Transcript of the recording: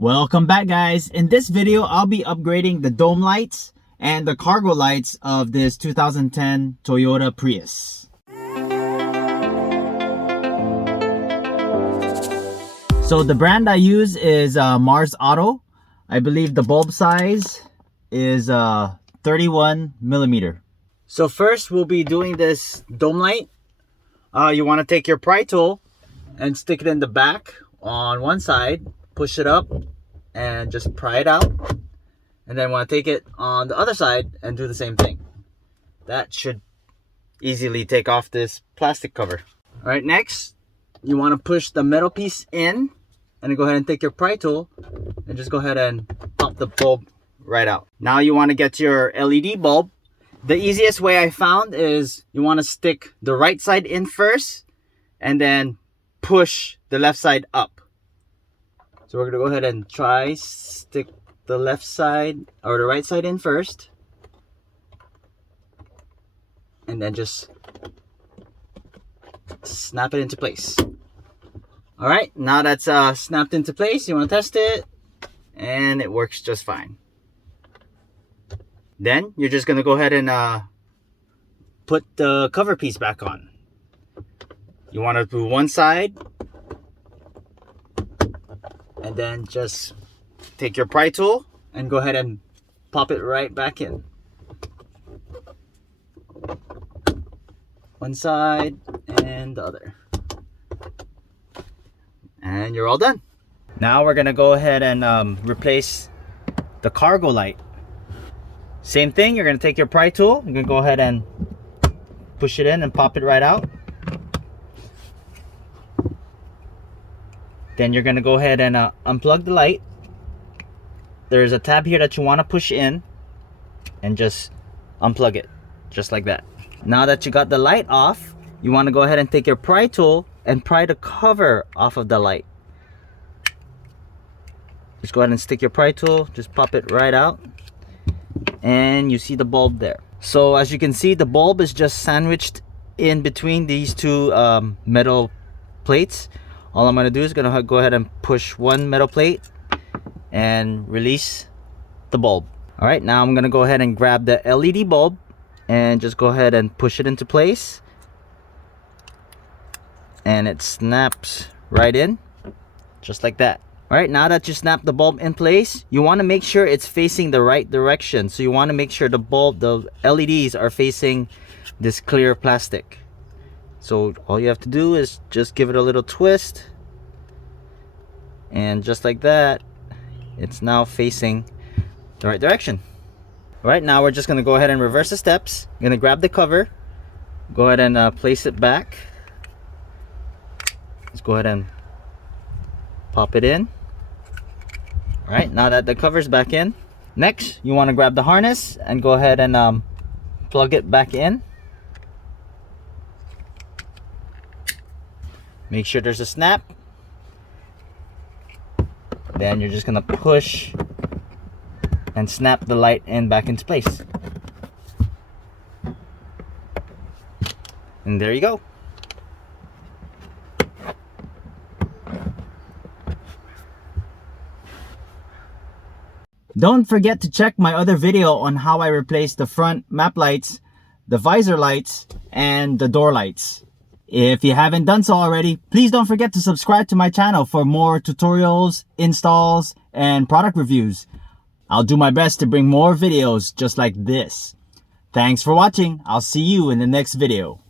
Welcome back, guys. In this video, I'll be upgrading the dome lights and the cargo lights of this 2010 Toyota Prius. So the brand I use is Mars Auto. I believe the bulb size is 31 millimeter. So first we'll be doing this dome light. You want to take your pry tool and stick it in the back on one side, push it up and just pry it out, and then want to take it on the other side and do the same thing. That should easily take off this plastic cover. All right, next you want to push the metal piece in and then go ahead and take your pry tool and just go ahead and pop the bulb right out. Now you want to get your LED bulb. The easiest way I found is you want to stick the right side in first and then push the left side up. So we're going to go ahead and try stick the left side or the right side in first, and then just snap it into place. All right, now that's snapped into place. You want to test it, and it works just fine. Then you're just going to go ahead and put the cover piece back on. You want to do one side, and then just take your pry tool and go ahead and pop it right back in. One side and the other. And you're all done. Now we're gonna go ahead and replace the cargo light. Same thing, you're gonna take your pry tool, you're gonna go ahead and push it in and pop it right out. Then you're gonna go ahead and unplug the light. There's a tab here that you wanna push in and just unplug it, just like that. Now that you got the light off, you wanna go ahead and take your pry tool and pry the cover off of the light. Just go ahead and stick your pry tool, just pop it right out, and you see the bulb there. So as you can see, the bulb is just sandwiched in between these two metal plates. All I'm gonna do is gonna go ahead and push one metal plate and release the bulb. All right, now I'm gonna go ahead and grab the LED bulb and just go ahead and push it into place, and it snaps right in, just like that. All right, now that you snap the bulb in place, you want to make sure it's facing the right direction. So you want to make sure the LEDs are facing this clear plastic. So all you have to do is just give it a little twist, and just like that, it's now facing the right direction. All right, now we're just going to go ahead and reverse the steps. I'm going to grab the cover, go ahead and place it back. Let's go ahead and pop it in. All right, now that the cover's back in, next you want to grab the harness and go ahead and plug it back in. Make sure there's a snap. Then you're just gonna push and snap the light in back into place. And there you go. Don't forget to check my other video on how I replace the front map lights, the visor lights, and the door lights. If you haven't done so already, please don't forget to subscribe to my channel for more tutorials, installs, and product reviews. I'll do my best to bring more videos just like this. Thanks for watching. I'll see you in the next video.